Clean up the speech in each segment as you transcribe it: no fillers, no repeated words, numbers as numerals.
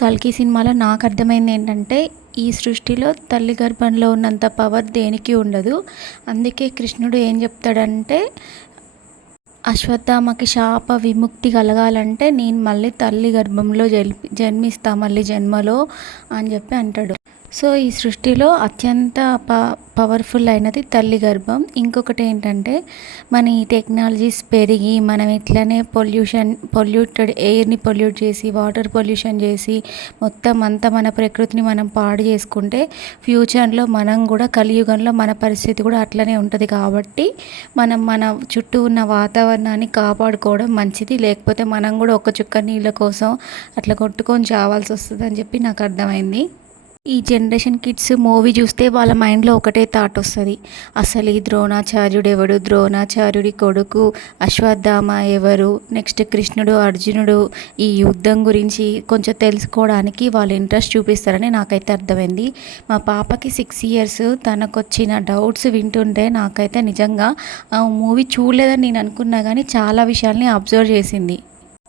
కల్కి సినిమాలో నాకు అర్థమైంది ఏంటంటే, ఈ సృష్టిలో తల్లి గర్భంలో ఉన్నంత పవర్ దేనికి ఉండదు. అందుకే కృష్ణుడు ఏం చెప్తాడంటే, అశ్వత్థామకి శాప విముక్తి కలగాలంటే నేను మళ్ళీ తల్లి గర్భంలో జన్మిస్తా మళ్ళీ జన్మలో అని చెప్పి అంటాడు. సో ఈ సృష్టిలో అత్యంత పవర్ఫుల్ అయినది తల్లి గర్భం. ఇంకొకటి ఏంటంటే, మన ఈ టెక్నాలజీస్ పెరిగి మనం ఇట్లనే పొల్యూటెడ్ ఎయిర్ని పొల్యూట్ చేసి, వాటర్ పొల్యూషన్ చేసి, మొత్తం అంతా మన ప్రకృతిని మనం పాడు చేసుకుంటే ఫ్యూచర్లో మనం కూడా కలియుగంలో మన పరిస్థితి కూడా అట్లనే ఉంటుంది. కాబట్టి మనం మన చుట్టూ ఉన్న వాతావరణాన్ని కాపాడుకోవడం మంచిది. లేకపోతే మనం కూడా ఒక చుక్క నీళ్ళ కోసం అట్లా కొట్టుకొని చావాల్సి వస్తుంది అని చెప్పి నాకు అర్థమైంది. ఈ జనరేషన్ కిడ్స్ మూవీ చూస్తే వాళ్ళ మైండ్లో ఒకటే థాట్ వస్తుంది, అసలు ఈ ద్రోణాచార్యుడు ఎవడు, ద్రోణాచార్యుడి కొడుకు అశ్వత్థామ ఎవరు, నెక్స్ట్ కృష్ణుడు అర్జునుడు, ఈ యుద్ధం గురించి కొంచెం తెలుసుకోవడానికి వాళ్ళు ఇంట్రెస్ట్ చూపిస్తారని నాకైతే అర్థమైంది. మా పాపకి 6 years, తనకొచ్చిన డౌట్స్ వింటుంటే నాకైతే నిజంగా ఆ మూవీ చూడలేదని నేను అనుకున్నా కానీ చాలా విషయాల్ని అబ్జర్వ్ చేసింది.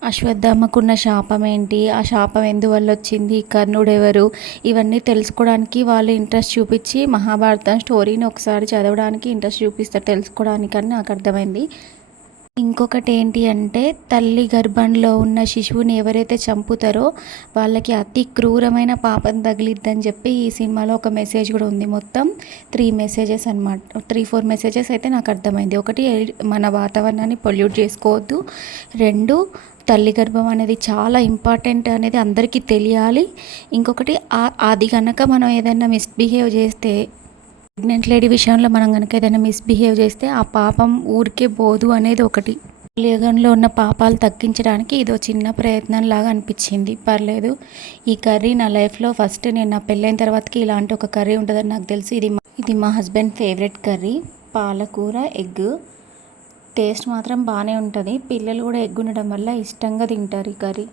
అశ్వత్థామకున్న శాపం ఏంటి, ఆ శాపం ఎందువల్ల వచ్చింది, కర్ణుడు ఎవరు, ఇవన్నీ తెలుసుకోవడానికి వాళ్ళు ఇంట్రెస్ట్ చూపించి మహాభారతం స్టోరీని ఒకసారి చదవడానికి ఇంట్రెస్ట్ చూపిస్తారు తెలుసుకోవడానికి అని నాకు అర్థమైంది. ఇంకొకటి ఏంటి అంటే, తల్లి గర్భంలో ఉన్న శిశువుని ఎవరైతే చంపుతారో వాళ్ళకి అతి క్రూరమైన పాపం తగిలిద్దని చెప్పి ఈ సినిమాలో ఒక మెసేజ్ కూడా ఉంది. మొత్తం 3 మెసేజెస్ అనమాట, 3-4 మెసేజెస్ అయితే నాకు అర్థమైంది. ఒకటి, మన వాతావరణాన్ని పొల్యూట్ చేసుకోవద్దు. 2, తల్లి గర్భం అనేది చాలా ఇంపార్టెంట్ అనేది అందరికీ తెలియాలి. ఇంకొకటి, అది కనుక మనం ఏదైనా మిస్బిహేవ్ చేస్తే, ప్రెగ్నెంట్ లేడీ విషయంలో మనం కనుక ఏదైనా మిస్బిహేవ్ చేస్తే ఆ పాపం ఊరికే పోదు అనేది ఒకటి. కలియుగంలో ఉన్న పాపాలు తగ్గించడానికి ఇదో చిన్న ప్రయత్నం లాగా అనిపించింది. పర్లేదు. ఈ కర్రీ నా లైఫ్లో ఫస్ట్, నేను నా పెళ్ళైన తర్వాతకి ఇలాంటి ఒక కర్రీ ఉంటుందని నాకు తెలుసు. ఇది మా హస్బెండ్ ఫేవరెట్ కర్రీ, పాలకూర ఎగ్. టేస్ట్ మాత్రం బాగానే ఉంటుంది. పిల్లలు కూడా ఎగ్ ఉండడం వల్ల ఇష్టంగా తింటారు ఈ కర్రీ.